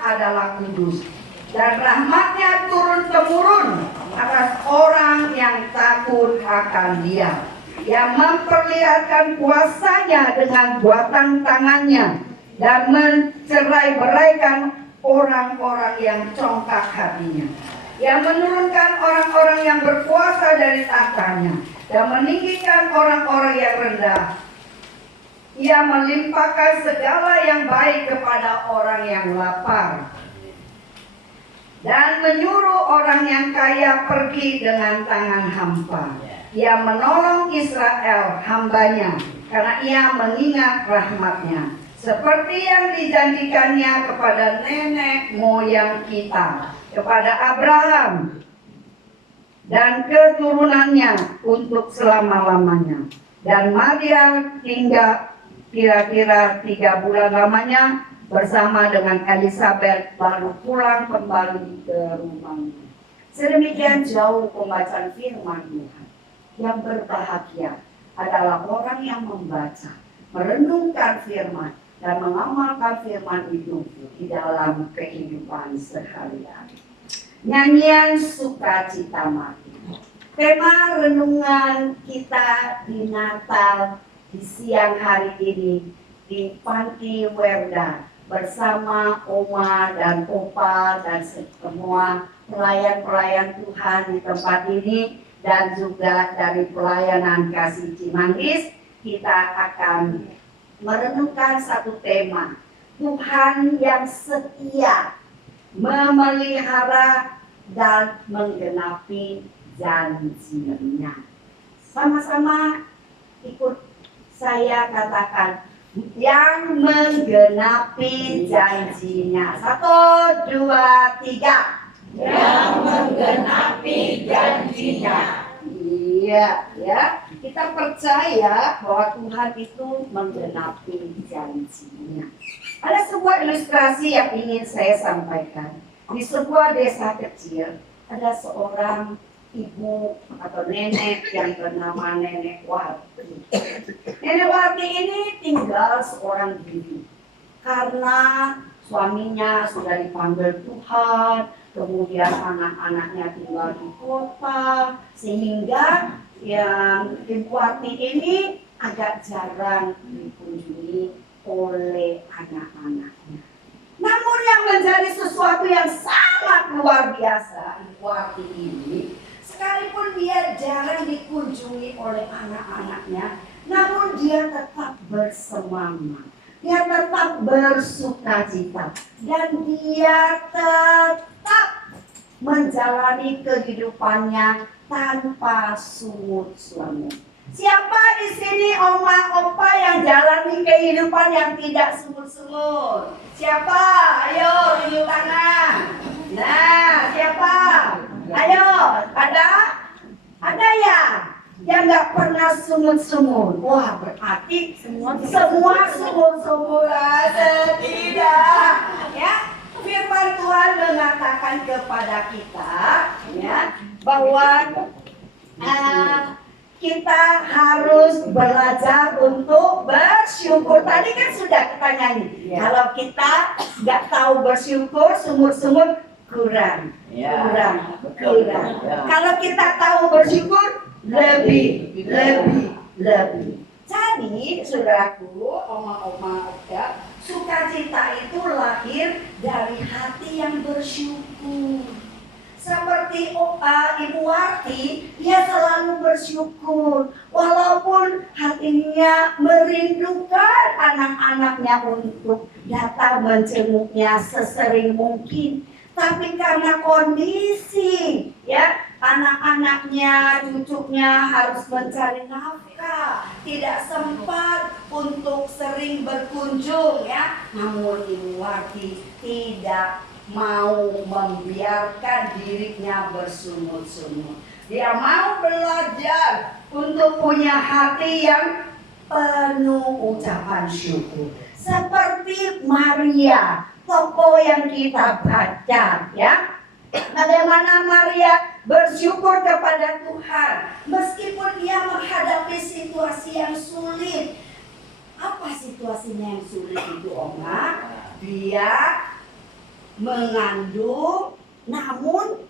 adalah kudus, dan rahmatnya turun-temurun atas orang yang takut akan Dia, yang memperlihatkan kuasanya dengan buatan tangannya dan mencerai-beraikan orang-orang yang congkak hatinya, yang menurunkan orang-orang yang berkuasa dari tahtanya dan meninggikan orang-orang yang rendah. Ia melimpahkan segala yang baik kepada orang yang lapar dan menyuruh orang yang kaya pergi dengan tangan hampa. Ia menolong Israel hambanya karena ia mengingat rahmatnya, seperti yang dijanjikannya kepada nenek moyang kita, kepada Abraham dan keturunannya untuk selama-lamanya. Dan Maria tinggal kira-kira 3 bulan lamanya bersama dengan Elizabeth, lalu pulang kembali ke rumahnya. Sedemikian jauh pembacaan firman Tuhan. Yang berbahagia adalah orang yang membaca, merenungkan firman, dan mengamalkan firman itu di dalam kehidupan sehari-hari. Nyanyian Sukacita Mati. Tema renungan kita di Natal di siang hari ini di Panti Werda bersama Oma dan Opa dan semua pelayan-pelayan Tuhan di tempat ini, dan juga dari pelayanan Kasih Cimanggis. Kita akan merenungkan satu tema, Tuhan yang setia memelihara dan menggenapi janjinya. Sama-sama ikut saya katakan, yang menggenapi janjinya. 1, 2, 3. Yang menggenapi janjinya. Iya, ya. Kita percaya bahwa Tuhan itu menggenapi janjinya. Ada sebuah ilustrasi yang ingin saya sampaikan. Di sebuah desa kecil, ada seorang ibu atau nenek yang bernama Nenek Warti. Nenek Warti ini tinggal seorang diri karena suaminya sudah dipanggil Tuhan, kemudian anak-anaknya tinggal di kota, sehingga yang Ibu Warti ini agak jarang dikunjungi oleh anak-anaknya. Namun yang menjadi sesuatu yang sangat luar biasa, Ibu Warti ini, sekalipun dia jarang dikunjungi oleh anak-anaknya, namun dia tetap bersemangat, dia tetap bersukacita, dan dia tetap menjalani kehidupannya tanpa sungut-sungut. Siapa di sini oma opa yang jalani kehidupan yang tidak sungut-sungut? Siapa? Ayo tunjuk tangan. Nah, siapa? Ayo, ada ya yang nggak pernah sungut-sungut? Wah, berarti semua sungut-sungut. Tidak, ya. Firman Tuhan mengatakan kepada kita, ya, bahwa kita harus belajar untuk bersyukur. Tadi kan sudah kita nyanyi. Ya. Kalau kita nggak tahu bersyukur, sungut-sungut kurang. Ya. Kurang. Ya. Kalau kita tahu bersyukur, lebih. Jadi, saudaraku, oma-oma, sukacita itu lahir dari hati yang bersyukur. Seperti Ibu Warti, dia selalu bersyukur walaupun hatinya merindukan anak-anaknya untuk datang menjenguknya sesering mungkin. Tapi karena kondisi, ya, anak-anaknya, cucunya harus mencari nafkah, tidak sempat untuk sering berkunjung, ya. Namun Ibu Warti tidak mau membiarkan dirinya bersungut-sungut. Dia mau belajar untuk punya hati yang penuh ucapan syukur. Seperti Maria, tokoh yang kita baca, ya. Bagaimana Maria bersyukur kepada Tuhan meskipun dia menghadapi situasi yang sulit. Apa situasinya yang sulit itu, Oma? Dia mengandung namun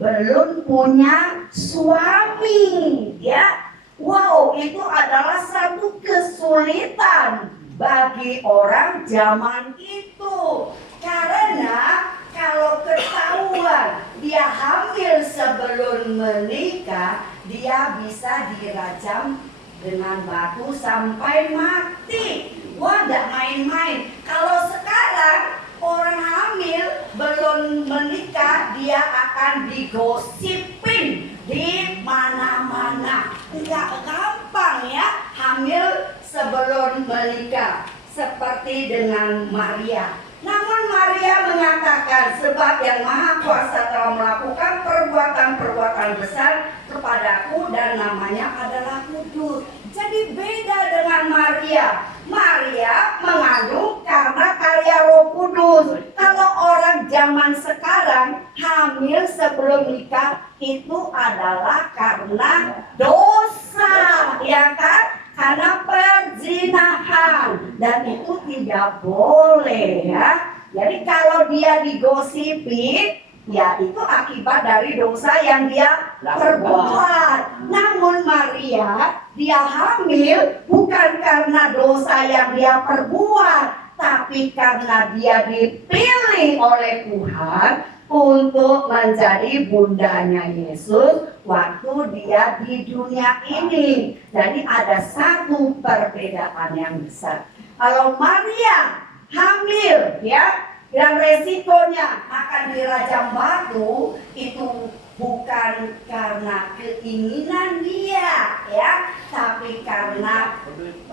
belum punya suami, ya. Wow, itu adalah satu kesulitan bagi orang zaman itu. Karena kalau ketahuan dia hamil sebelum menikah, dia bisa dirajam dengan batu sampai mati. Wah, tidak main-main. Kalau sekarang orang hamil belum menikah, dia akan digosipin di mana-mana. Enggak gampang ya hamil sebelum menikah, seperti dengan Maria. Namun Maria mengatakan, sebab yang Maha Kuasa telah melakukan perbuatan-perbuatan besar kepadaku dan namanya adalah kudus. Jadi beda dengan Maria. Maria mengandung karena karya Roh Kudus. Kalau orang zaman sekarang hamil sebelum nikah itu adalah karena dosa, ya kan? Karena perzinahan, dan itu tidak boleh, ya. Jadi kalau dia digosipi, ya itu akibat dari dosa yang dia perbuat. Namun Maria, dia hamil bukan karena dosa yang dia perbuat, tapi karena dia dipilih oleh Tuhan untuk menjadi bundanya Yesus waktu dia di dunia ini. Jadi ada satu perbedaan yang besar. Kalau Maria hamil, ya, dan resikonya akan dirajam batu, itu bukan karena keinginan dia, ya, tapi karena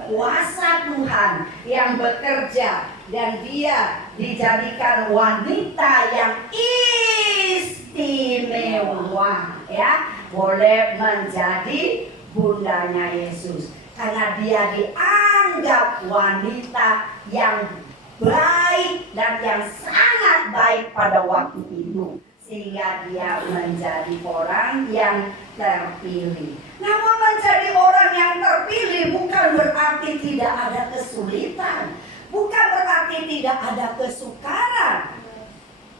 kuasa Tuhan yang bekerja, dan dia dijadikan wanita yang istimewa, ya, boleh menjadi bundanya Yesus karena dia dianggap wanita yang baik dan yang sangat baik pada waktu itu, sehingga dia menjadi orang yang terpilih. Namun menjadi orang yang terpilih bukan berarti tidak ada kesulitan, bukan berarti tidak ada kesukaran.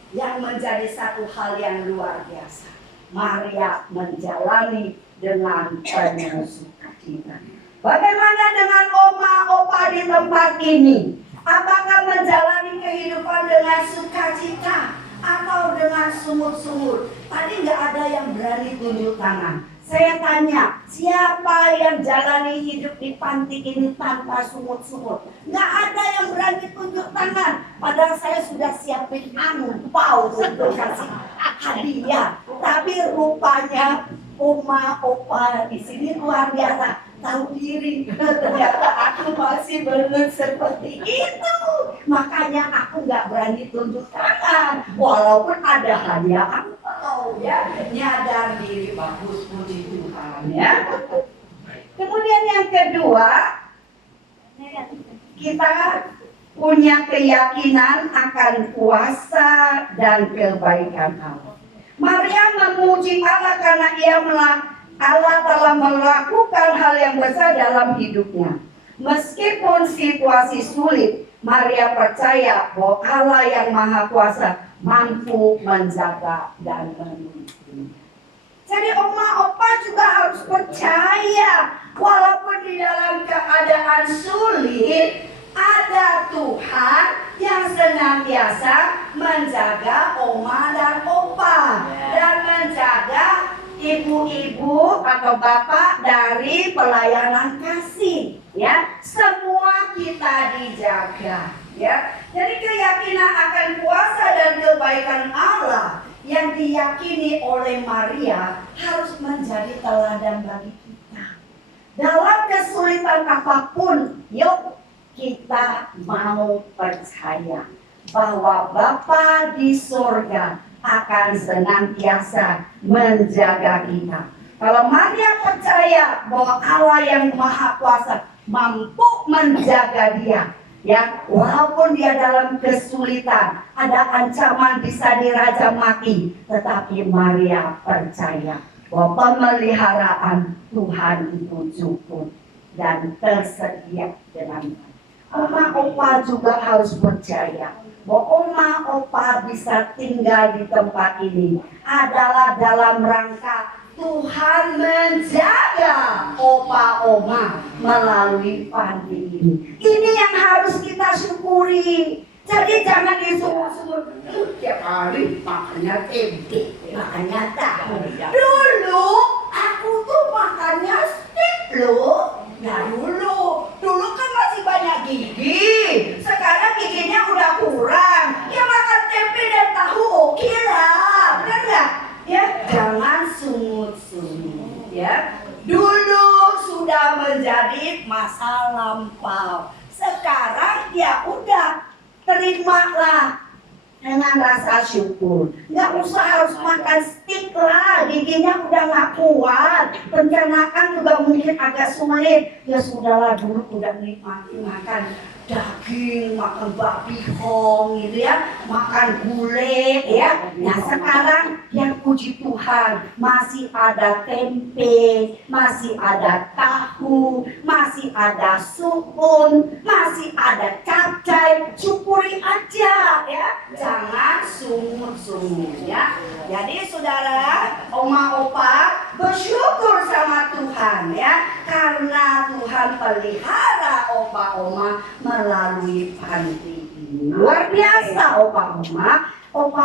Yang menjadi satu hal yang luar biasa, Maria menjalani dengan penuh sukacita. Bagaimana dengan oma opa di tempat ini? Apakah menjalani kehidupan dengan sukacita atau dengan sumut-sumut? Tadi nggak ada yang berani tunjuk tangan. Saya tanya, siapa yang jalani hidup di panti ini tanpa sumut-sumut? Nggak ada yang berani tunjuk tangan. Padahal saya sudah siapin angpau untuk kasih hadiah. Tapi rupanya oma opa di sini luar biasa. Tahu diri, ternyata aku masih belum seperti itu. Makanya aku nggak berani tunjuk tangan, walaupun ada hadiah angpau, ya. Nyadar diri, bagus, puji Tuhan, ya. Kemudian yang kedua, kita punya keyakinan akan kuasa dan kebaikan Allah. Maria memuji Allah karena Allah telah melakukan hal yang besar dalam hidupnya. Meskipun situasi sulit, Maria percaya bahwa Allah yang Maha Kuasa mampu menjaga dan menuntun. Jadi oma opa juga harus percaya, walaupun di dalam keadaan sulit, ada Tuhan yang senantiasa menjaga oma dan opa, dan menjaga ibu-ibu atau bapak dari pelayanan kasih, ya. Semua kita dijaga, ya. Jadi keyakinan akan kuasa dan kebaikan Allah yang diyakini oleh Maria harus menjadi teladan bagi kita. Dalam kesulitan apapun, yuk kita mau percaya bahwa Bapa di surga akan senantiasa menjaga kita. Kalau Maria percaya bahwa Allah yang Maha Kuasa mampu menjaga dia, ya, walaupun dia dalam kesulitan, ada ancaman bisa dirajam mati, tetapi Maria percaya bahwa pemeliharaan Tuhan itu cukup dan tersedia dengan baik. Oma opa juga harus percaya bahwa oma opa bisa tinggal di tempat ini adalah dalam rangka Tuhan menjaga opa oma melalui panti ini. Ini yang harus kita syukuri. Jadi jangan disumur-sumur tiap hari makannya tempe, makannya tahu. Dulu aku tuh makannya steak loh. Nah dulu kan masih banyak gigi. Sekarang giginya udah kurang. Ya makan tempe dan tahu oke lah, benar nggak? Ya jangan sungut-sungut ya. Dulu sudah menjadi masa lampau. Sekarang ya udah, terimalah dengan rasa syukur. Nggak usah harus makan steak lah, giginya udah nggak kuat. Pencernaan juga mungkin agak sulit. Ya sudahlah, dulu udah nikmati makan daging, makan babi hong gitu ya, makan gulai ya. Nah sekarang yang puji Tuhan masih ada tempe, masih ada tahu, masih ada sukun, masih ada capcay. Syukuri aja ya, jangan sungut-sungut ya. Jadi saudara, oma opa bersyukur sama Tuhan ya, karena Tuhan pelihara opa oma melalui panti ini. Luar biasa opa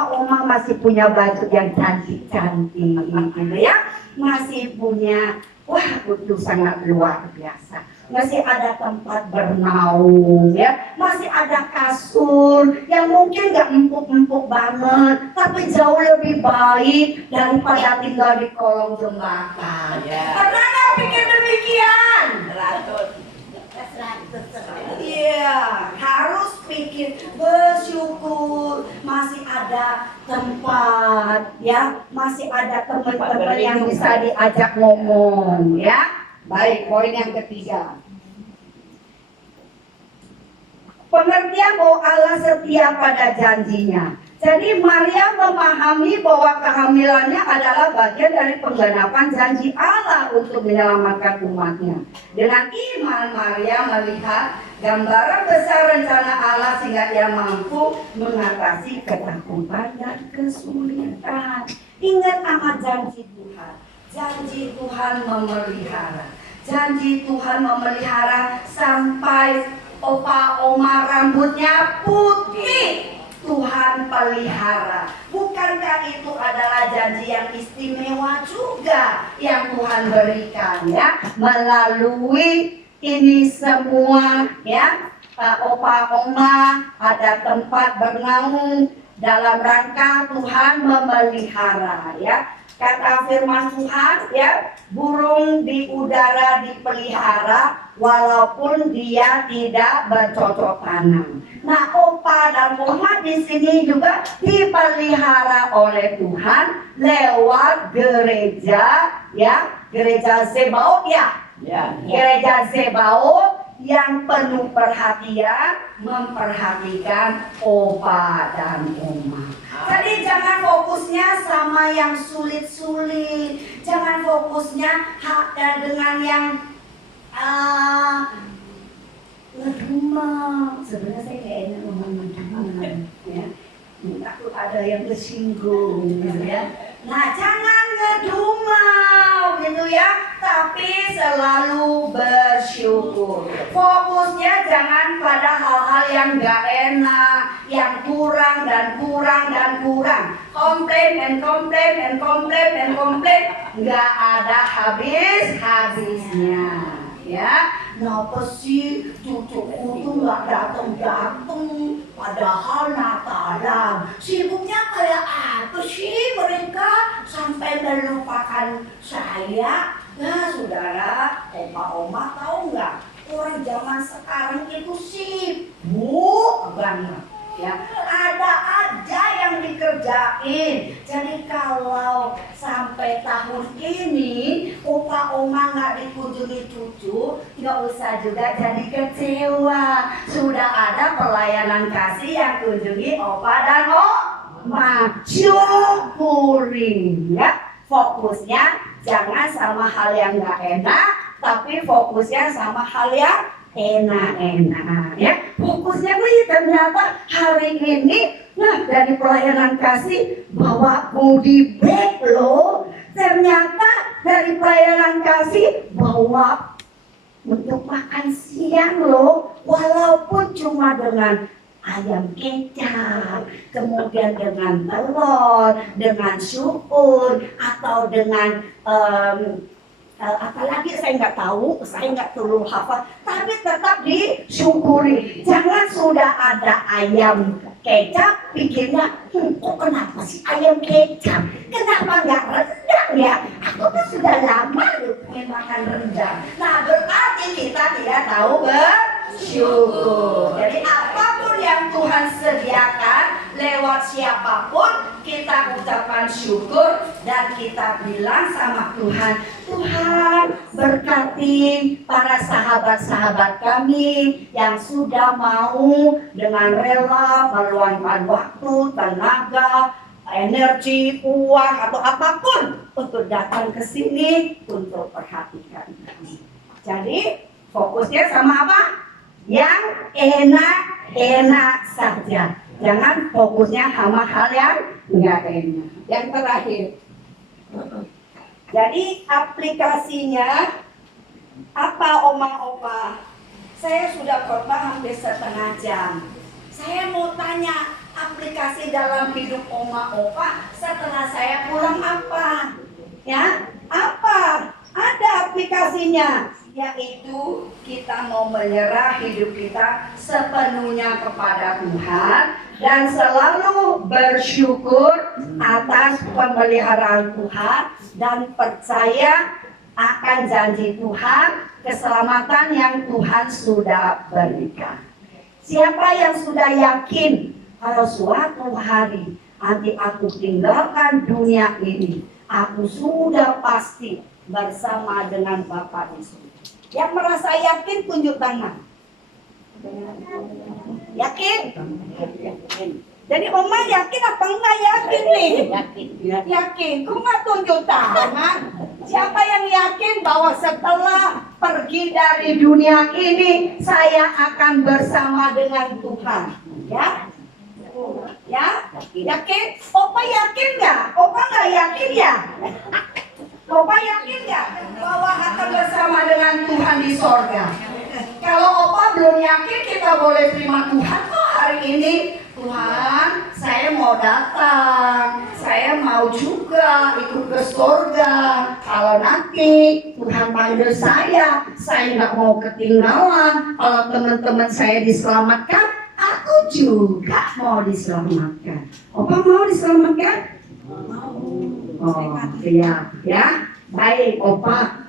oma masih punya baju yang cantik-cantik gitu ya. Masih punya, wah itu sangat luar biasa. Masih ada tempat bernaung ya, masih ada kasur yang mungkin gak empuk-empuk banget, tapi jauh lebih baik daripada tinggal di kolong jembatan. Pernah gak pikir demikian? Iya, harus pikir, bersyukur masih ada tempat ya, masih ada teman-teman yang bisa diajak ngomong ya. Baik, poin yang ketiga. Pengertian bahwa Allah setia pada janjinya. Jadi Maria memahami bahwa kehamilannya adalah bagian dari penggenapan janji Allah untuk menyelamatkan umatnya. Dengan iman Maria melihat gambaran besar rencana Allah sehingga ia mampu mengatasi ketakutan dan kesulitan. Ingat amat janji Tuhan. Janji Tuhan memelihara. Janji Tuhan memelihara sampai opa oma rambutnya putih. Tuhan pelihara. Bukankah itu adalah janji yang istimewa juga yang Tuhan berikan ya, melalui ini semua ya. Opa oma ada tempat bernaung dalam rangka Tuhan memelihara ya. Kata firman Tuhan ya, burung di udara dipelihara walaupun dia tidak bercocok tanam. Nah, opa dan oma di sini juga dipelihara oleh Tuhan lewat gereja ya, gereja Zebaot ya. Gereja Zebaot yang penuh perhatian memperhatikan opa dan oma. Jadi jangan fokusnya sama yang sulit-sulit, jangan fokusnya dengan yang ngedumel. Sebenarnya saya kayak enak ngomong ngedumel ya, takut ada yang tersinggung gitu ya. Nah jangan ngedumel gitu ya, tapi selalu bersyukur. Fokusnya jangan pada hal-hal yang gak enak, yang kurang dan kurang dan kurang. Komplain and complain and complain and complain, gak ada habis-habisnya ya. Kenapa sih cucuku tuh gak dateng-dateng, padahal Natalan. Sibuknya kayak apa sih mereka sampai melupakan saya? Nah saudara, oma tahu nggak? Orang zaman sekarang itu sibuk banget ya. Ada aja yang dikerjain. Jadi kalau sampai tahun ini opa oma nggak dikunjungi cucu, nggak usah juga jadi kecewa. Sudah ada pelayanan kasih yang kunjungi opa dan oma. Syukuri ya. Fokusnya jangan sama hal yang nggak enak, tapi fokusnya sama hal yang enak-enak ya. Fokusnya nih ternyata hari ini, nah dari pelayanan kasih bawa goodie bag loh. Ternyata dari pelayanan kasih bawa untuk makan siang loh, walaupun cuma dengan ayam kecap, kemudian dengan telur, dengan syukur, atau dengan apalagi saya nggak tahu, saya nggak terlalu hafal, tapi tetap disyukuri. Jangan sudah ada ayam kecap, pikirnya, kok kenapa sih ayam kecap? Kenapa nggak rendang ya? Aku tuh sudah lama pengen makan rendang. Nah berarti kita tidak tahu bersyukur. Jadi apapun yang Tuhan sediakan lewat siapapun, kita ucapkan syukur dan kita bilang sama Tuhan, Tuhan berkati para sahabat-sahabat kami yang sudah mau dengan rela meluangkan waktu, tenaga, energi, uang atau apapun untuk datang ke sini untuk perhatikan kami. Jadi fokusnya sama apa? Yang enak-enak saja. Jangan fokusnya sama hal yang enggak enak. Yang terakhir. Jadi aplikasinya apa oma-oma? Saya sudah khotbah hampir setengah jam. Saya mau tanya aplikasi dalam hidup oma-opa setelah saya pulang apa? Ya, apa? Ada aplikasinya, yaitu kita mau menyerah hidup kita sepenuhnya kepada Tuhan dan selalu bersyukur atas pemeliharaan Tuhan dan percaya akan janji Tuhan, keselamatan yang Tuhan sudah berikan. Siapa yang sudah yakin kalau suatu hari nanti aku tinggalkan dunia ini, aku sudah pasti bersama dengan Bapa di surga. Yang merasa yakin tunjuk tangan. Yakin? Jadi Oma yakin apa enggak yakin nih? Yakin. Kok nggak tunjuk tangan? Siapa yang yakin bahwa setelah pergi dari dunia ini saya akan bersama dengan Tuhan? Ya? Ya? Yakin? Opa yakin nggak? Opa nggak yakin ya? Opa yakin nggak bahwa akan bersama dengan Tuhan di sorga? Kalau Opa belum yakin, kita boleh terima Tuhan kok hari ini. Tuhan, saya mau datang, saya mau juga ikut ke sorga. Kalau nanti Tuhan panggil saya nggak mau ketinggalan. Kalau teman-teman saya diselamatkan, aku juga mau diselamatkan. Opa mau diselamatkan? Oh iya, ya baik Opa.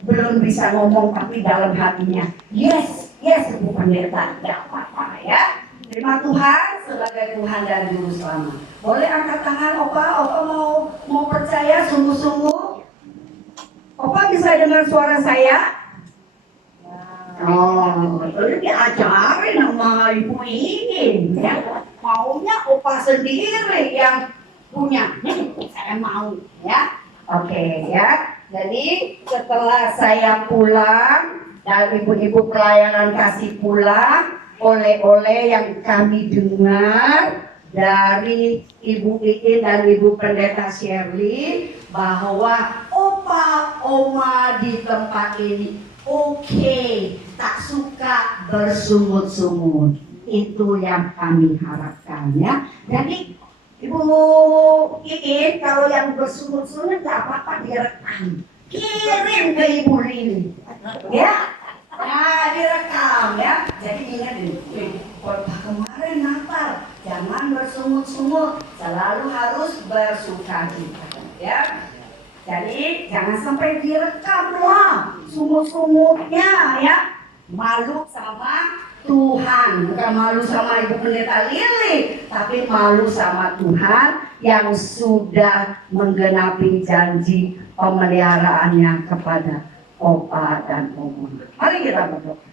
Belum bisa ngomong tapi dalam hatinya yes Bu Pendeta, tidak apa-apa ya. Terima Tuhan sebagai Tuhan dan Juru Selamat. Boleh angkat tangan Opa mau percaya sungguh-sungguh. Opa bisa dengar suara saya? Oh, itu diajarin sama ibu ini ya. Maunya Opa sendiri yang punya. Saya mau ya. Oke ya. Jadi setelah saya pulang dan ibu-ibu pelayanan kasih pulang, oleh-oleh yang kami dengar dari Ibu Iin dan Ibu Pendeta Shirley bahwa Opa Oma di tempat ini oke, tak suka bersungut-sungut. Itu yang kami harapkan ya. Jadi Ibu Iin kalau yang bersungut-sungut nggak apa-apa direkam, kirim ke Ibu Lili, ya. Nah direkam ya. Jadi ingat nih, kemarin Natal jangan bersungut-sungut, selalu harus bersukacita, ya. Jadi jangan sampai direkam lah sungut-sungutnya ya. Malu sama Tuhan, bukan malu sama Ibu Pendeta Lili, tapi malu sama Tuhan yang sudah menggenapi janji pemeliharaannya kepada Opa dan Oma. Mari kita berdoa.